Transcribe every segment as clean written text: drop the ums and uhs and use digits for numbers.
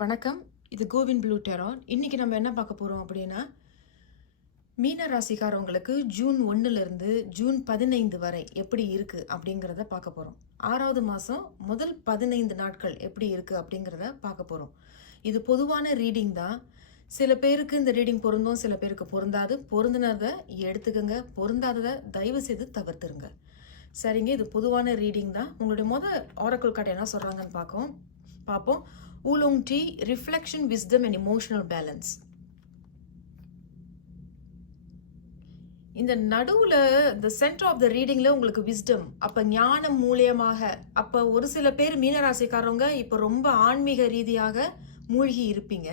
வணக்கம். இது CoWIN blue Tehran. இன்னைக்கு நம்ம என்ன பார்க்க போறோம் அப்படின்னா, மீன ராசிக்காரவங்களுக்கு ஜூன் 1லிருந்து ஜூன் 15 வரை எப்படி இருக்கு அப்படிங்கிறத பார்க்க போறோம். 6வது மாசம் முதல் 15 நாட்கள் எப்படி இருக்கு அப்படிங்கிறத பார்க்க போறோம். இது பொதுவான ரீடிங் தான். சில பேருக்கு இந்த ரீடிங் பொருந்தும், சில பேருக்கு பொருந்தாது. பொருந்தினதை எடுத்துக்கங்க, பொருந்தாததை தயவு செய்து தவிர்த்துருங்க. சரிங்க, இது பொதுவான ரீடிங் தான். உங்களுடைய ஆரக்கிள் கார்டு என்ன சொல்றாங்கன்னு பார்ப்போம். Oolong Tea, Reflection, Wisdom and Emotional Balance. இந்த நடுவுல the center of the readingல உங்களுக்கு wisdom, அப்ப ஞானம் மூலியமாக, அப்ப ஒரு சில பேர் மீனராசிக்காரவங்க இப்ப ரொம்ப ஆன்மீக ரீதியாக மூழ்கி இருப்பீங்க.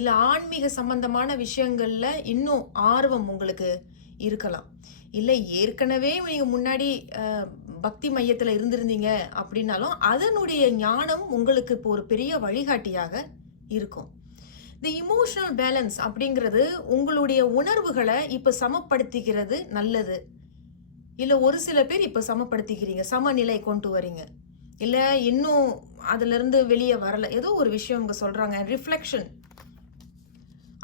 இல்ல ஆன்மீக சம்பந்தமான விஷயங்கள்ல இன்னும் ஆர்வம் உங்களுக்கு இருக்கலாம். இல்லை ஏற்கனவே நீங்க முன்னாடி பக்தி மையத்தில் இருந்திருந்தீங்க அப்படின்னாலும் அதனுடைய ஞானம் உங்களுக்கு இப்போ ஒரு பெரிய வழிகாட்டியாக இருக்கும். இந்த இமோஷனல் பேலன்ஸ் அப்படிங்கிறது உங்களுடைய உணர்வுகளை இப்ப சமப்படுத்திக்கிறது நல்லது. இல்ல ஒரு சில பேர் இப்ப சமப்படுத்திக்கிறீங்க, சமநிலை கொண்டு வரீங்க. இல்ல இன்னும் அதுல இருந்து வெளியே வரல, ஏதோ ஒரு விஷயம் இங்க சொல்றாங்க. ரிஃப்ளெக்ஷன்,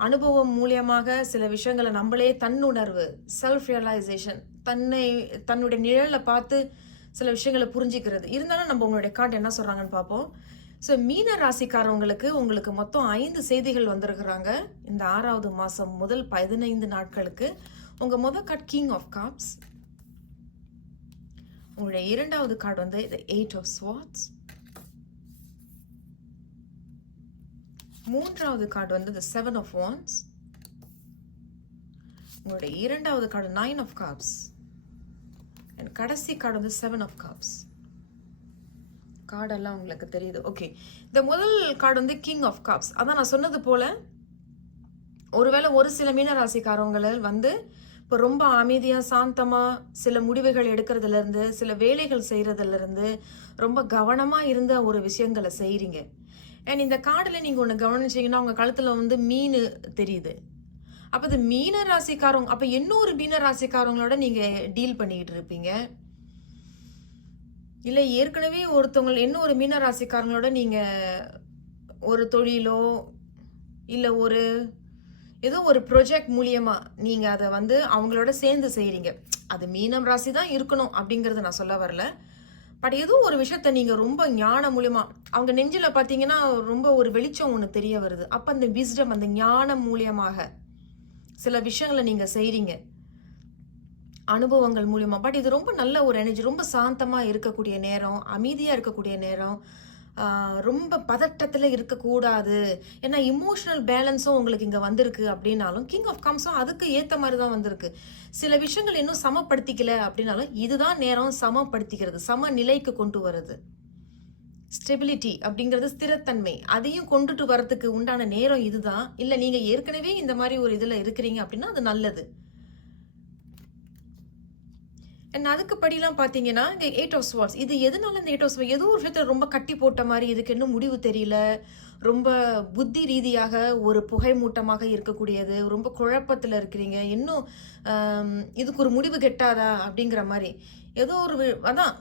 அனுபவம் மூலியமாக சில விஷயங்களை நம்மளே தன்னுணர்வு, செல்ஃப் ரியலைசேஷன், தன்னுடைய நிழலை பார்த்து சில விஷயங்களை புரிஞ்சிக்கிறது. இருந்தாலும் நம்ம உங்களுடைய கார்டு என்ன சொல்றாங்கன்னு பார்ப்போம். ஸோ மீன ராசிக்காரவங்களுக்கு உங்களுக்கு மொத்தம் 5 செய்திகள் வந்திருக்கிறாங்க இந்த 6வது மாசம் முதல் 15 நாட்களுக்கு. உங்க கார்டு கிங் ஆஃப் கப்ஸ். உங்களுடைய 2வது கார்டு வந்து the 8 of swords. 3வது கார்டு வந்து the 7 of wands. உங்களுடைய 2வது கார்டு 9 of cups. and கடைசி கார்டு வந்து 7 of cups. கார்டெல்லாம் உங்களுக்கு தெரியுது. ஓகே, இந்த முதல் கார்டு வந்து கிங் ஆஃப் கப்ஸ். அதான் நான் சொன்னது போல, ஒருவேளை ஒரு சில மீனராசிக்காரவங்களை வந்து இப்போ ரொம்ப அமைதியா சாந்தமா சில முடிவுகள் எடுக்கிறதுல இருந்து, சில வேலைகள் செய்யறதுல இருந்து ரொம்ப கவனமா இருந்த ஒரு விஷயங்களை செய்றீங்க. அண்ட் இந்த கார்டில் நீங்கள் ஒன்று கவனிச்சிங்கன்னா உங்கள் கழுத்தில் வந்து மீன் தெரியுது. அப்போ இது மீன ராசிக்காரங்க, அப்போ இன்னொரு மீன ராசிக்காரங்களோட நீங்கள் டீல் பண்ணிக்கிட்டு இருப்பீங்க. இல்லை ஏற்கனவே ஒருத்தவங்க இன்னொரு மீன ராசிக்காரங்களோட நீங்கள் ஒரு தொழிலோ இல்லை ஏதோ ஒரு ப்ரொஜெக்ட் மூலியமாக நீங்கள் அதை வந்து அவங்களோட சேர்ந்து செய்கிறீங்க. அது மீனம் ராசி தான் இருக்கணும் அப்படிங்கிறத நான் சொல்ல வரல. பட் ஏதோ ஒரு விஷயத்த நீங்க ரொம்ப ஞான மூலியமா, அவங்க நெஞ்சில பாத்தீங்கன்னா ரொம்ப ஒரு வெளிச்சம் ஒண்ணு தெரிய வருது. அப்ப அந்த விஸ்டம், அந்த ஞானம் மூலியமாக சில விஷயங்களை நீங்க செய்றீங்க அனுபவங்கள் மூலியமா. பட் இது ரொம்ப நல்ல ஒரு எனர்ஜி, ரொம்ப சாந்தமா இருக்கக்கூடிய நேரம், அமைதியா இருக்கக்கூடிய நேரம், ரொம்ப பதட்டத்துல இருக்கக்கூடாது. ஏன்னா இமோஷனல் பேலன்ஸும் உங்களுக்கு இங்க வந்திருக்கு அப்படின்னாலும் கிங் ஆஃப் கம்ஸும் அதுக்கு ஏத்த மாதிரி தான் வந்திருக்கு. சில விஷயங்கள் இன்னும் சமப்படுத்திக்கல அப்படின்னாலும் இதுதான் நேரம் சமப்படுத்திக்கிறது, சமநிலைக்கு கொண்டு வருது. ஸ்டெபிலிட்டி அப்படிங்கிறது ஸ்திரத்தன்மை, அதையும் கொண்டுட்டு வரதுக்கு உண்டான நேரம் இதுதான். இல்ல நீங்க ஏற்கனவே இந்த மாதிரி ஒரு இதுல இருக்கிறீங்க அப்படின்னா அது நல்லது. அதுக்கு படிலாம் பார்த்தீங்கன்னா இந்த 8 of swords, இது எதனால இந்த 8 of swords, ஏதோ ஒரு விஷயத்தில் ரொம்ப கட்டி போட்ட மாதிரி, இதுக்கு இன்னும் முடிவு தெரியல, ரொம்ப புத்தி ரீதியாக ஒரு புகை மூட்டமாக இருக்கக்கூடியது, ரொம்ப குழப்பத்தில் இருக்கிறீங்க, இன்னும் இதுக்கு ஒரு முடிவு கெட்டாதா அப்படிங்கிற மாதிரி ஏதோ ஒரு அதான்.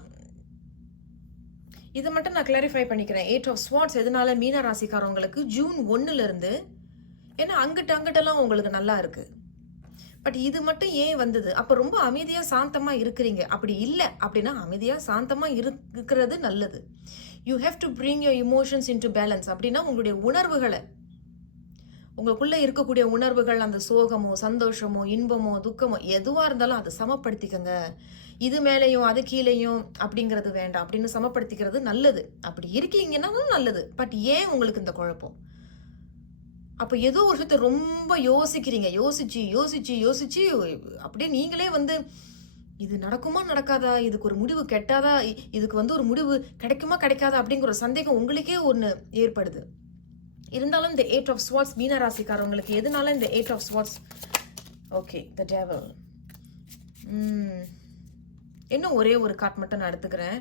இதை மட்டும் நான் கிளாரிஃபை பண்ணிக்கிறேன். 8 of swords எதனால மீன ராசிக்காரவங்களுக்கு ஜூன் 1லிருந்து, ஏன்னா அங்கிட்டெல்லாம் உங்களுக்கு நல்லா இருக்கு. பட் இது மட்டும் ஏன் வந்தது? அப்ப ரொம்ப அமைதியா சாந்தமா இருக்கிறீங்க. அப்படி இல்லை அப்படின்னா அமைதியா சாந்தமா இருக்கிறது நல்லது. You have to bring your emotions into balance. அப்படின்னா உங்களுடைய உணர்வுகளை, உங்களுக்குள்ள இருக்கக்கூடிய உணர்வுகள், அந்த சோகமோ சந்தோஷமோ இன்பமோ துக்கமோ எதுவா இருந்தாலும் அதை சமப்படுத்திக்கங்க. இது மேலேயும் அது கீழேயும் அப்படிங்கிறது வேண்டாம், அப்படின்னு சமப்படுத்திக்கிறது நல்லது. அப்படி இருக்கீங்கன்னாலும் நல்லது. பட் ஏன் உங்களுக்கு இந்த குழப்பம்? அப்போ ஏதோ ஒரு விஷயத்தை ரொம்ப யோசிக்கிறீங்க, யோசிச்சு அப்படியே நீங்களே வந்து இது நடக்குமா நடக்காதா, இதுக்கு ஒரு முடிவு கெட்டாதா, இதுக்கு வந்து ஒரு முடிவு கிடைக்குமா கிடைக்காதா அப்படிங்கிற ஒரு சந்தேகம் உங்களுக்கே ஒன்று ஏற்படுது. இருந்தாலும் இந்த 8 of swords மீன ராசிக்காரவங்களுக்கு எதனால இந்த 8 of swords? Okay, the devil. இன்னும் ஒரே ஒரு கார்ட் மட்டும் நான் எடுத்துக்கிறேன்.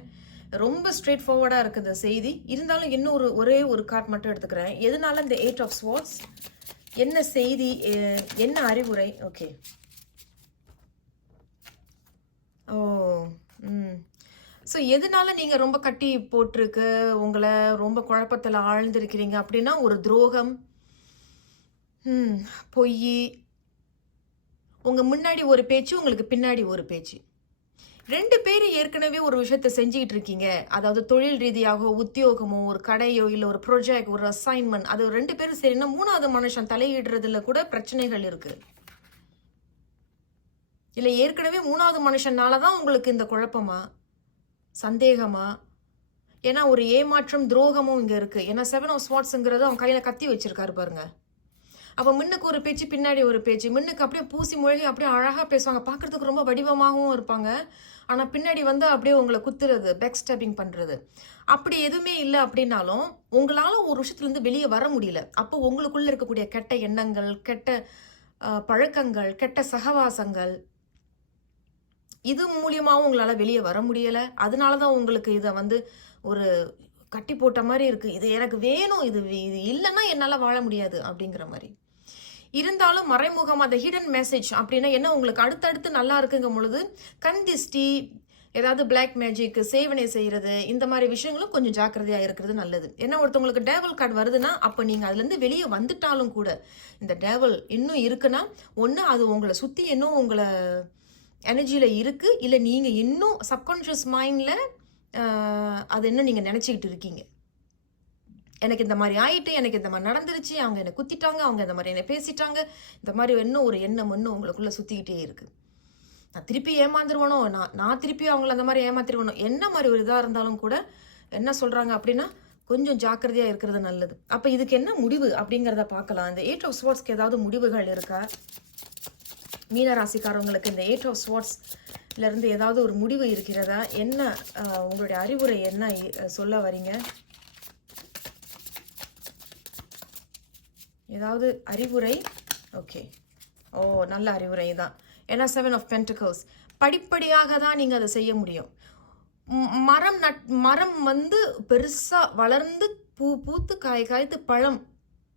ரொம்ப ஸ்ட்ரெயிட் ஃபார்வர்டாக இருக்குது செய்தி. இருந்தாலும் இன்னும் ஒரே ஒரு கார்ட் மட்டும் எடுத்துக்கிறேன். எதனால இந்த 8 of swords, என்ன செய்தி, என்ன அறிவுரை? ஓகே, ஓ ஸோ எதனால நீங்க ரொம்ப கட்டி போட்டிருக்கு, உங்கள ரொம்ப குழப்பத்துல ஆழ்ந்திருக்கிறீங்க அப்படின்னா, ஒரு துரோகம், பொய்யி, உங்க முன்னாடி ஒரு பேச்சு, உங்களுக்கு பின்னாடி ஒரு பேச்சு. 2 பேரு ஏற்கனவே ஒரு விஷயத்த செஞ்சுகிட்டு இருக்கீங்க. அதாவது தொழில் ரீதியாகவோ, உத்தியோகமோ, ஒரு கடையோ, இல்ல ஒரு ப்ராஜெக்ட், ஒரு அசைன்மென்ட். அது 2 பேரும் சரின்னா 3வது மனுஷன் தலையிடுறதுல கூட பிரச்சனைகள் இருக்கு. இல்ல ஏற்கனவே 3வது மனுஷனால தான் உங்களுக்கு இந்த குழப்பமா? சந்தேகமா? ஏன்னா ஒரு ஏமாற்றம், துரோகமும் இங்க இருக்கு. ஏன்னா 7 ஆஃப் ஸ்வார்ட்ஸ்ங்கிறது அவன் கையில கத்தி வச்சிருக்காரு பாருங்க. அப்ப முன்னுக்கு ஒரு பேச்சு, பின்னாடி ஒரு பேச்சு. முன்னுக்கு அப்படியே பூசி முழுகி அப்படியே அழகா பேசுவாங்க. பார்க்கறதுக்கு ரொம்ப வடிவமாகவும் இருப்பாங்க. ஆனா பின்னாடி வந்து அப்படியே உங்கள குத்துறது, பேக் ஸ்டாப்பிங் பண்றது. அப்படி எதுவுமே இல்ல அப்படின்னாலும், உங்களால ஒரு விஷயத்துலருந்து வெளிய வர முடியல. அப்போ உங்களுக்குள்ள இருக்கக்கூடிய கெட்ட எண்ணங்கள், கெட்ட பழக்கங்கள், கெட்ட சகவாசங்கள், இது மூலியமாவும் உங்களால வெளிய வர முடியல. அதனால தான் உங்களுக்கு இத வந்து ஒரு கட்டி போட்ட மாரி இருக்கு. இது எனக்கு வேணும். இது இது இல்லன்னா என்னால வாழ முடியாது அப்படிங்கிற மாரி. இருந்தாலும் மறைமுகமா அந்த ஹிடன் மெசேஜ் அப்படின்னா என்ன, உங்களுக்கு அடுத்தடுத்து நல்லா இருக்குங்கும் பொழுது, கண் திஷ்டி, ஏதாவது பிளாக் மேஜிக், சேவனை செய்யறது, இந்த மாரி விஷயங்களும் கொஞ்சம் ஜாக்கிரதையா இருக்கிறது நல்லது. ஏன்னா ஒருத்தவங்களுக்கு டேவல் கார்டு வருதுன்னா, அப்ப நீங்க அதுலருந்து வெளிய வந்துட்டாலும் கூட, இந்த டேவல் இன்னும் இருக்குன்னா, ஒண்ணு அது உங்கள சுத்தி இன்னும் உங்கள எனர்ஜில இருக்கு. இல்ல நீங்க இன்னும் சப்கான்ஷியஸ் மைண்ட்ல அது இன்னும் நீங்க நெனச்சுக்கிட்டு இருக்கீங்க. எனக்கு இந்த மாரி ஆயிட்டு, எனக்கு இந்த மாரி நடந்துருச்சு, அவங்க என்ன குத்திட்டாங்க, அவங்க இந்த மாரி என்ன பேசிட்டாங்க, இந்த மாரி இன்னும் ஒரு எண்ணம் இன்னும் உங்களுக்குள்ள சுத்திக்கிட்டே இருக்கு. நான் திருப்பி ஏமாந்துருவனோ, நான் திருப்பி அவங்கள அந்த மாரி ஏமாத்திருவனோ, என்ன மாரி ஒரு இதா இருந்தாலும் கூட, என்ன சொல்றாங்க அப்படின்னா, கொஞ்சம் ஜாக்கிரதையா இருக்கிறது நல்லது. அப்ப இதுக்கு என்ன முடிவு அப்படிங்கிறத பார்க்கலாம். இந்த 8 ஆஃப் ஸ்வார்ட்ஸ்க்கு ஏதாவது முடிவுகள் இருக்கா? மீன ராசிக்காரவங்களுக்கு இந்த 8 ஆஃப் ஸ்வார்ட்ஸ்ல இருந்து ஏதாவது ஒரு முடிவு இருக்கிறதா? என்ன உங்களுடைய அறிவுரை என்ன சொல்ல வரீங்க? ஏதாவது அறிவுரை? ஓகே. ஓ, நல்ல அறிவுரை தான். ஏன்னா 7 ஆஃப் பென்டிகல்ஸ். படிப்படியாக தான் நீங்க அதை செய்ய முடியும். மரம் வந்து பெருசா வளர்ந்து பூ பூத்து காய் காய்த்து பழம்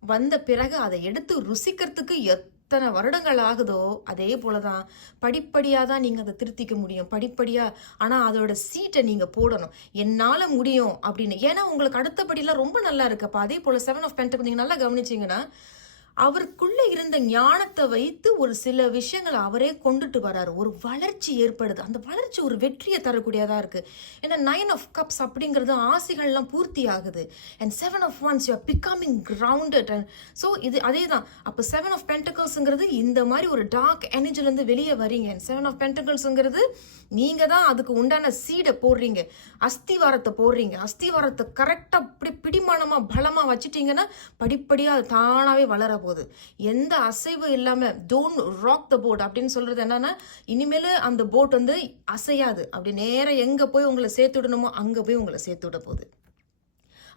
வந்த பிறகு அதை எடுத்து ருசிக்கிறதுக்கு எத்தனை வருடங்கள் ஆகுதோ, அதே போலதான் படிப்படியா தான் நீங்க அதை திருத்திக்க முடியும். படிப்படியா. ஆனா அதோட சீட்டை நீங்க போடணும். என்னால முடியும் அப்படின்னு. ஏன்னா உங்களுக்கு அடுத்தபடிலாம் ரொம்ப நல்லா இருக்குப்பா. அதே போல 7 ஆஃப் பென்டிகல் நீங்க நல்லா கவனிச்சீங்கன்னா, அவருக்குள்ள இருந்த ஞானத்தை வைத்து ஒரு சில விஷயங்களை அவரே கொண்டுட்டு வராரு. ஒரு வளர்ச்சி ஏற்படுது. அந்த வளர்ச்சி ஒரு வெற்றியை தரக்கூடியதா இருக்கு. ஏன்னா 9 ஆஃப் கப்ஸ் அப்படிங்கிறது ஆசைகள்லாம் பூர்த்தி ஆகுது. And 7 of ones you are becoming grounded. And so இது அதே தான். அப்போ 7 ஆஃப் பென்டக்கிள்ஸ்ங்கிறது இந்த மாதிரி ஒரு டார்க் எனர்ஜிலேருந்து வெளியே வரீங்க. அண்ட் 7 ஆஃப் பென்டக்கிள்ஸ்ங்கிறது நீங்க தான் அதுக்கு உண்டான சீடை போடுறீங்க, அஸ்திவாரத்தை போடுறீங்க. அஸ்திவாரத்தை கரெக்டாக அப்படி பிடிமானமா பலமா வச்சுட்டீங்கன்னா படிப்படியா தானாவே வளர போகுது. எந்த அசைவு இல்லாம டோன்ட் ராக் த போட் அப்படின்னு சொல்றது என்னன்னா, இனிமேல் அந்த போட் வந்து அசையாது. அப்படி நேரம் எங்க போய் உங்களை சேர்த்து விடணுமோ அங்க போய் உங்களை சேர்த்து விட போகுது.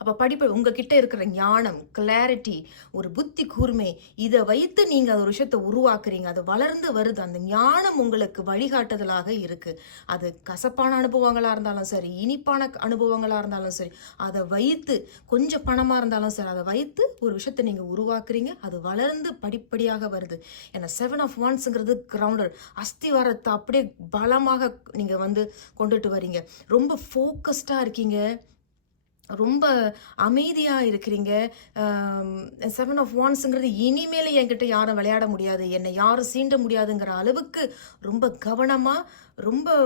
அப்போ படிப்பு உங்ககிட்ட இருக்கிற ஞானம், கிளாரிட்டி, ஒரு புத்தி கூர்மை, இதை வைத்து நீங்க ஒரு விஷயத்தை உருவாக்குறீங்க. அது வளர்ந்து வருது. அந்த ஞானம் உங்களுக்கு வழிகாட்டுதலாக இருக்கு. அது கசப்பான அனுபவங்களா இருந்தாலும் சரி, இனிப்பான அனுபவங்களா இருந்தாலும் சரி, அதை வைத்து கொஞ்சம் பணமா இருந்தாலும் சரி, அதை வைத்து ஒரு விஷயத்தை நீங்க உருவாக்குறீங்க. அது வளர்ந்து படிப்படியாக வருது. ஏன்னா 7 ஆஃப் ஒன்ஸ்ங்கிறது கிரவுண்டர், அஸ்திவாரத்தை அப்படியே பலமாக நீங்க வந்து கொண்டுட்டு வரீங்க. ரொம்ப ஃபோக்கஸ்டா இருக்கீங்க, ரொம்ப அமைதியா இருக்கிறீங்க. 7 ஆஃப் வான்ஸ்ங்கிறது இனிமேல் என்கிட்ட யாரும் விளையாட முடியாது, என்னை யாரும் சீண்ட முடியாதுங்கிற அளவுக்கு ரொம்ப கவனமா, ரொம்ப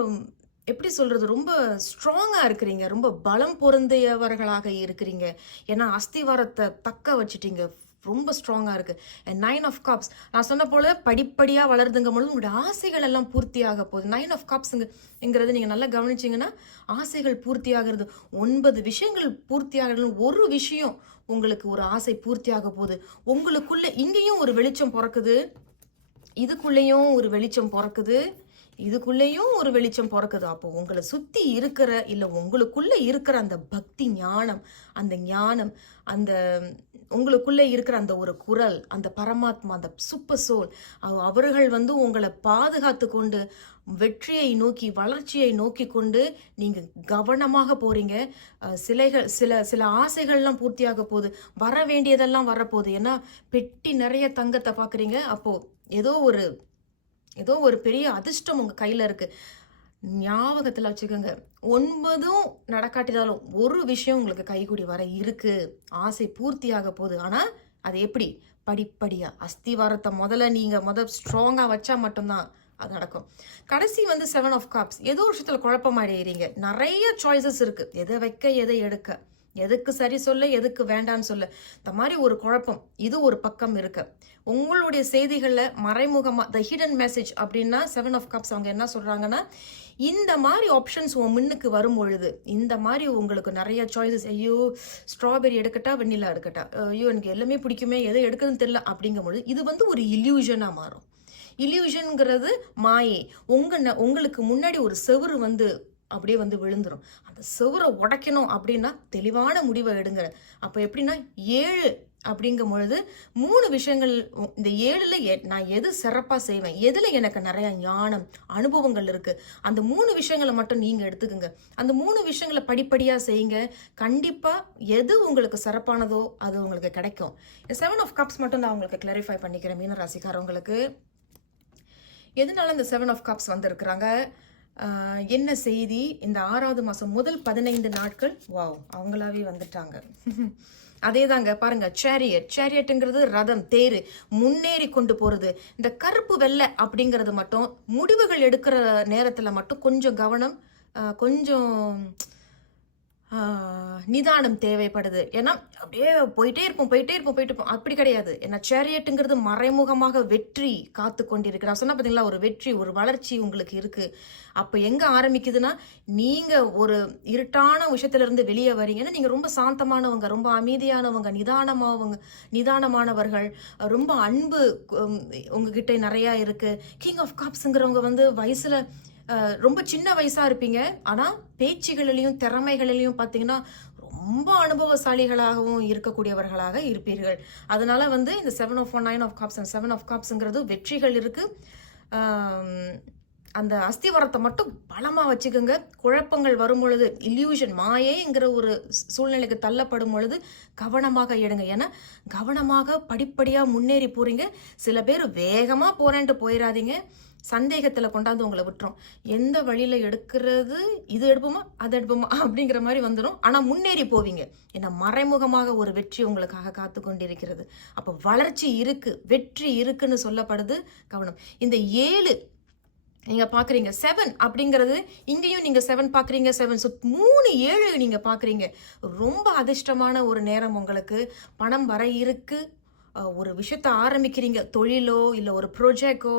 எப்படி சொல்றது, ரொம்ப ஸ்ட்ராங்கா இருக்கிறீங்க. ரொம்ப பலம் பொருந்தியவர்களாக இருக்கிறீங்க. ஏன்னா அஸ்திவாரத்தை தக்க வச்சுட்டீங்க. ரொம்ப ஸ்ட்ராங்கா இருக்கு. 9 ஆஃப் கப்ஸ் நான் சொன்ன போல படிப்படியா வளருதுங்க பொழுது உங்களோட ஆசைகள் எல்லாம் பூர்த்தியாக போகுது. 9 ஆஃப் கப்ஸ்ங்கிறது நீங்க நல்லா கவனிச்சீங்கன்னா, ஆசைகள் பூர்த்தியாகிறது. 9 விஷயங்கள் பூர்த்தியாகிறது. ஒரு விஷயம் உங்களுக்கு ஒரு ஆசை பூர்த்தியாக போகுது. உங்களுக்குள்ள இங்கேயும் ஒரு வெளிச்சம் பிறக்குது, இதுக்குள்ளேயும் ஒரு வெளிச்சம் பிறக்குது, இதுக்குள்ளேயும் ஒரு வெளிச்சம் பிறக்குது. அப்போ உங்களை சுத்தி இருக்கிற இல்ல உங்களுக்குள்ள இருக்கிற அந்த பக்தி ஞானம், அந்த ஞானம், அந்த உங்களுக்குள்ள இருக்கிற அந்த ஒரு குரல், அந்த பரமாத்மா, அந்த சூப்பர் சோல், அவர்கள் வந்து உங்களை பாதுகாத்து கொண்டு வெற்றியை நோக்கி, வளர்ச்சியை நோக்கி கொண்டு நீங்க கவனமாக போறீங்க. சில ஆசைகள்லாம் பூர்த்தியாக போகுது, வர வேண்டியதெல்லாம் வரப்போகுது. ஏன்னா பெட்டி நிறைய தங்கத்தை பாக்குறீங்க. அப்போ ஏதோ ஒரு பெரிய அதிர்ஷ்டம் உங்க கையில இருக்கு. ஞாபகத்தில் வச்சுக்கோங்க, 9 நடக்காட்டினாலும் ஒரு விஷயம் உங்களுக்கு கைகூடி வர இருக்கு. ஆசை பூர்த்தியாக போகுது. ஆனால் அது எப்படி? படிப்படியா. அஸ்திவாரத்தை முதல்ல ஸ்ட்ராங்கா வச்சா மட்டும்தான் அது நடக்கும். கடைசி 7 ஆஃப் கப்ஸ். ஏதோ ஒரு விஷயத்துல குழப்பமாயிடுறீங்க. நிறைய சாய்ஸஸ் இருக்கு. எதை வைக்க, எதை எடுக்க, எதுக்கு சரி சொல்ல, எதுக்கு வேண்டான்னு சொல்ல, இந்த மாதிரி ஒரு குழப்பம். இது ஒரு பக்கம் இருக்கு. உங்களுடைய செய்திகள்ல மறைமுகமா த ஹிடன் மெசேஜ் அப்படின்னா 7 ஆஃப் கப்ஸ் அவங்க என்ன சொல்றாங்கன்னா, இந்த மாதிரி ஆப்ஷன்ஸ் உன் முன்னுக்கு வரும் பொழுது, இந்த மாதிரி உங்களுக்கு நிறைய சாய்ஸஸ், ஐயோ ஸ்ட்ராபெரி எடுக்கட்டா வெண்ணிலா எடுக்கட்டா, ஐயோ எனக்கு எல்லாமே பிடிக்குமே, எதை எடுக்குதுன்னு தெரியல அப்படிங்கும் பொழுது இது ஒரு இல்யூஷனா மாறும். இல்யூஷன்ங்கிறது மாயை. உங்களுக்கு முன்னாடி ஒரு செவுரு அப்படியே விழுந்துரும். அந்த செவுரை உடைக்கணும் அப்படின்னா தெளிவான முடிவை எடுங்க. அப்போ எப்படின்னா 7 அப்படிங்கும் பொழுது 3 விஷயங்கள். இந்த 7ல் நான் எது சிறப்பாக செய்வேன், எதில் எனக்கு நிறைய ஞானம் அனுபவங்கள் இருக்கு, அந்த 3 விஷயங்களை மட்டும் நீங்க எடுத்துக்கோங்க. அந்த 3 விஷயங்களை படிப்படியாக செய்யுங்க. கண்டிப்பா எது உங்களுக்கு சிறப்பானதோ அது உங்களுக்கு கிடைக்கும். 7 ஆஃப் கப்ஸ் மட்டும் நான் உங்களுக்கு கிளாரிஃபை பண்ணிக்கிறேன். மீனராசிக்காரவங்களுக்கு எதனால இந்த 7 ஆஃப் கப்ஸ் வந்திருக்கிறாங்க, என்ன செய்தி? இந்த 6வது மாதம் முதல் 15 நாட்கள் அவங்களாவே வந்துட்டாங்க. அதே தாங்க பாருங்க. சேரியட்டுங்கிறது ரதம், தேரு, முன்னேறி கொண்டு போறது. இந்த கருப்பு வெள்ளை அப்படிங்கிறது மட்டும் முடிவுகள் எடுக்கிற நேரத்துல மட்டும் கொஞ்சம் கவனம், கொஞ்சம் நிதானம் தேவைப்படுது. ஏன்னா அப்படியே போயிட்டே இருப்போம். அப்படி கிடையாது. ஏன்னா சேரியட்டுங்கிறது மறைமுகமாக வெற்றி காத்து கொண்டிருக்கு. நான் சொன்ன பார்த்தீங்களா, ஒரு வெற்றி, ஒரு வளர்ச்சி உங்களுக்கு இருக்கு. அப்போ எங்க ஆரம்பிக்குதுன்னா, நீங்க ஒரு இருட்டான விஷயத்துல இருந்து வெளியே வரீங்கன்னா, நீங்க ரொம்ப சாந்தமானவங்க, ரொம்ப அமைதியானவங்க, நிதானமானவர்கள், ரொம்ப அன்பு உங்ககிட்ட நிறைய இருக்கு. கிங் ஆஃப் கப்ஸ்ங்கிறவங்க வயசுல ரொம்ப சின்ன வயசா இருப்பீங்க. ஆனா பேச்சுகளிலையும் திறமைகளிலையும் பார்த்தீங்கன்னா ரொம்ப அனுபவசாலிகளாகவும் இருக்கக்கூடியவர்களாக இருப்பீர்கள். அதனால இந்த 7 of 9 of cups and 7 of கப்ஸ்ங்கிறது வெற்றிகள் இருக்கு. அந்த அஸ்திவாரத்தை மட்டும் பலமா வச்சுக்கோங்க. குழப்பங்கள் வரும் பொழுது, இல்யூஷன் மாயைங்கிற ஒரு சூழ்நிலைக்கு தள்ளப்படும் பொழுது கவனமாக எடுங்க. ஏன்னா கவனமாக படிப்படியா முன்னேறி போறீங்க. சில பேர் வேகமா போறேன்ட்டு போயிடாதீங்க. சந்தேகத்துல கொண்டாந்து உங்களை விட்டுரும். எந்த வழியில எடுக்கிறது, இது எடுப்போமா அது எடுப்போமா அப்படிங்கிற மாதிரி வந்துடும். ஆனா முன்னேறி போவீங்க. ஏன்னா மறைமுகமாக ஒரு வெற்றி உங்களுக்காக காத்து கொண்டிருக்கிறது. அப்ப வளர்ச்சி இருக்கு, வெற்றி இருக்குன்னு சொல்லப்படுது. கவனம். இந்த 7 நீங்க பாக்குறீங்க. 7 அப்படிங்கிறது இங்கேயும் நீங்க 7 பாக்குறீங்க. 7 3 7 நீங்க பாக்குறீங்க. ரொம்ப அதிர்ஷ்டமான ஒரு நேரம். உங்களுக்கு பணம் வர இருக்கு. ஒரு விஷயத்த ஆரம்பிக்கிறீங்க, தொழிலோ இல்லை ஒரு ப்ரொஜெக்டோ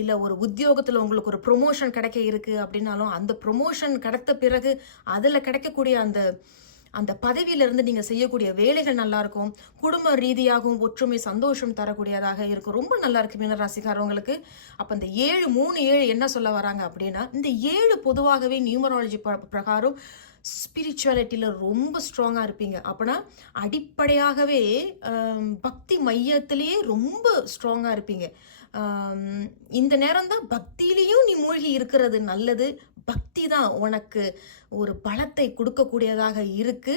இல்லை ஒரு உத்தியோகத்தில் உங்களுக்கு ஒரு ப்ரொமோஷன் கிடைக்க இருக்கு அப்படின்னாலும், அந்த ப்ரொமோஷன் கிடைத்த பிறகு அதில் கிடைக்கக்கூடிய அந்த பதவியிலிருந்து நீங்கள் செய்யக்கூடிய வேலைகள் நல்லா இருக்கும். குடும்ப ரீதியாகவும் ஒற்றுமை, சந்தோஷம் தரக்கூடியதாக இருக்கும். ரொம்ப நல்லா இருக்கு மீனராசிக்காரவங்களுக்கு. அப்போ இந்த 7 3 7 என்ன சொல்ல வராங்க அப்படின்னா, இந்த 7 பொதுவாகவே நியூமராலஜி பிரகாரம் ஸ்பிரிச்சுவாலிட்டியில் ரொம்ப ஸ்ட்ராங்காக இருப்பீங்க. அப்படின்னா அடிப்படையாகவே பக்தி மையத்திலேயே ரொம்ப ஸ்ட்ராங்காக இருப்பீங்க. இந்த நேரம் தான் பக்தியிலையும் நீ மூழ்கி இருக்கிறது நல்லது. பக்தி தான் உனக்கு ஒரு பலத்தை கொடுக்கக்கூடியதாக இருக்கு.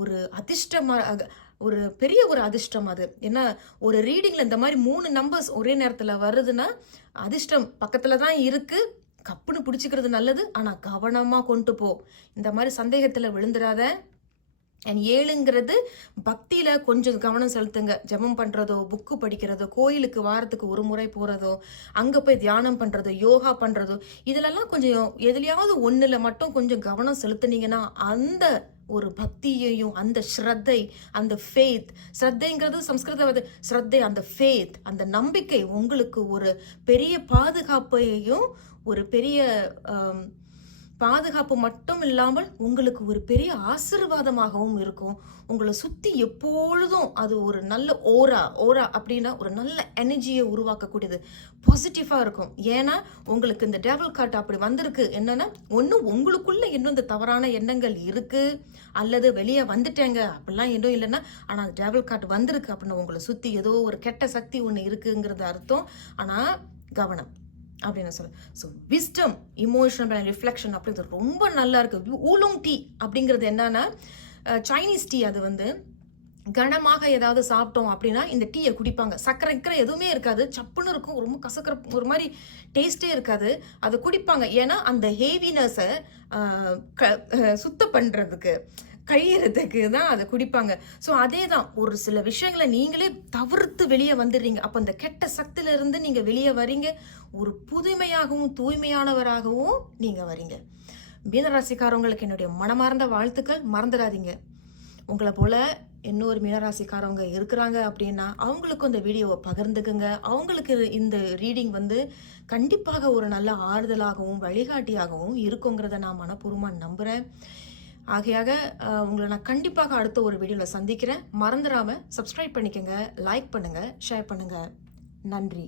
ஒரு அதிர்ஷ்டமாக, ஒரு பெரிய ஒரு அதிர்ஷ்டம் அது. ஏன்னா ஒரு ரீடிங்ல இந்த மாதிரி 3 நம்பர்ஸ் ஒரே நேரத்தில் வருதுன்னா அதிர்ஷ்டம் பக்கத்துல தான் இருக்கு. கப்புன்னு பிடிச்சிக்கிறது நல்லது. ஆனா கவனமா கொண்டு போ. இந்த மாதிரி சந்தேகத்துல விழுந்துடாத. அண்ட் 7ங்கிறது பக்தியில கொஞ்சம் கவனம் செலுத்துங்க. ஜெபம் பண்றதோ, புக்கு படிக்கிறதோ, கோயிலுக்கு வாரத்துக்கு ஒரு முறை போறதோ, அங்க போய் தியானம் பண்றதோ, யோகா பண்றதோ, இதுலெல்லாம் கொஞ்சம் எதுலையாவது ஒண்ணுல மட்டும் கொஞ்சம் கவனம் செலுத்துனீங்கன்னா அந்த ஒரு பக்தியையும், அந்த ஸ்ரத்தை, அந்த ஃபேத், ஸ்ரத்தைங்கிறது சம்ஸ்கிருத ஸ்ரத்தை, அந்த ஃபேத், அந்த நம்பிக்கை உங்களுக்கு ஒரு பெரிய பாதுகாப்பையும், ஒரு பெரிய பாதுகாப்பு மட்டும் இல்லாமல் உங்களுக்கு ஒரு பெரிய ஆசீர்வாதமாகவும் இருக்கும். உங்களை சுற்றி எப்பொழுதும் அது ஒரு நல்ல ஓரா அப்படின்னா ஒரு நல்ல எனர்ஜியை உருவாக்கக்கூடியது, பாசிட்டிவாக இருக்கும். ஏன்னா உங்களுக்கு இந்த டேபிள் கார்ட் அப்படி வந்திருக்கு. என்னன்னா, ஒன்று உங்களுக்குள்ள இன்னும் இந்த தவறான எண்ணங்கள் இருக்கு, அல்லது வெளியே வந்துட்டேங்க அப்படிலாம் எதுவும் இல்லைன்னா, ஆனால் டேபிள் கார்ட் வந்திருக்கு அப்படின்னா உங்களை சுற்றி ஏதோ ஒரு கெட்ட சக்தி ஒன்று இருக்குங்கிறது அர்த்தம். ஆனால் கவனம் அப்படின்னு சொல்ல. ஸோ விஸ்டம், இமோஷனல் ரிஃப்ளெக்ஷன் அப்படிங்கிறது ரொம்ப நல்லா இருக்கு. ஊலோங் டீ அப்படிங்கிறது என்னன்னா சைனீஸ் டீ. அது கனமாக ஏதாவது சாப்பிட்டோம் அப்படின்னா இந்த டீயை குடிப்பாங்க. சர்க்கரை எதுவுமே இருக்காது. சப்புன்னு இருக்கும். ரொம்ப கசக்கிற ஒரு மாதிரி டேஸ்ட்டே இருக்காது. அதை குடிப்பாங்க. ஏன்னா அந்த ஹேவினஸை சுத்தம் பண்ணுறதுக்கு கழியறதுக்கு தான் அதை குடிப்பாங்க. ஸோ அதே தான் ஒரு சில விஷயங்களை நீங்களே தவிர்த்து வெளியே வந்துடுறீங்க. அப்போ அந்த கெட்ட சக்தியிலிருந்து நீங்கள் வெளியே வரீங்க. ஒரு புதுமையாகவும் தூய்மையானவராகவும் நீங்கள் வரீங்க. மீனராசிக்காரவங்களுக்கு என்னுடைய மனமார்ந்த வாழ்த்துக்கள். மறந்துடாதீங்க, உங்களை போல இன்னொரு மீனராசிக்காரவங்க இருக்கிறாங்க அப்படின்னா அவங்களுக்கும் இந்த வீடியோவை பகிர்ந்துக்குங்க. அவங்களுக்கு இந்த ரீடிங் வந்து கண்டிப்பாக ஒரு நல்ல ஆறுதலாகவும் வழிகாட்டியாகவும் இருக்குங்கிறத நான் மனப்பூர்வமாக நம்புகிறேன். ஆகையாக உங்களை நான் கண்டிப்பாக அடுத்த ஒரு வீடியோவில் சந்திக்கிறேன். மறந்துடாமல் சப்ஸ்கிரைப் பண்ணிக்கோங்க, லைக் பண்ணுங்கள், ஷேர் பண்ணுங்கள். நன்றி.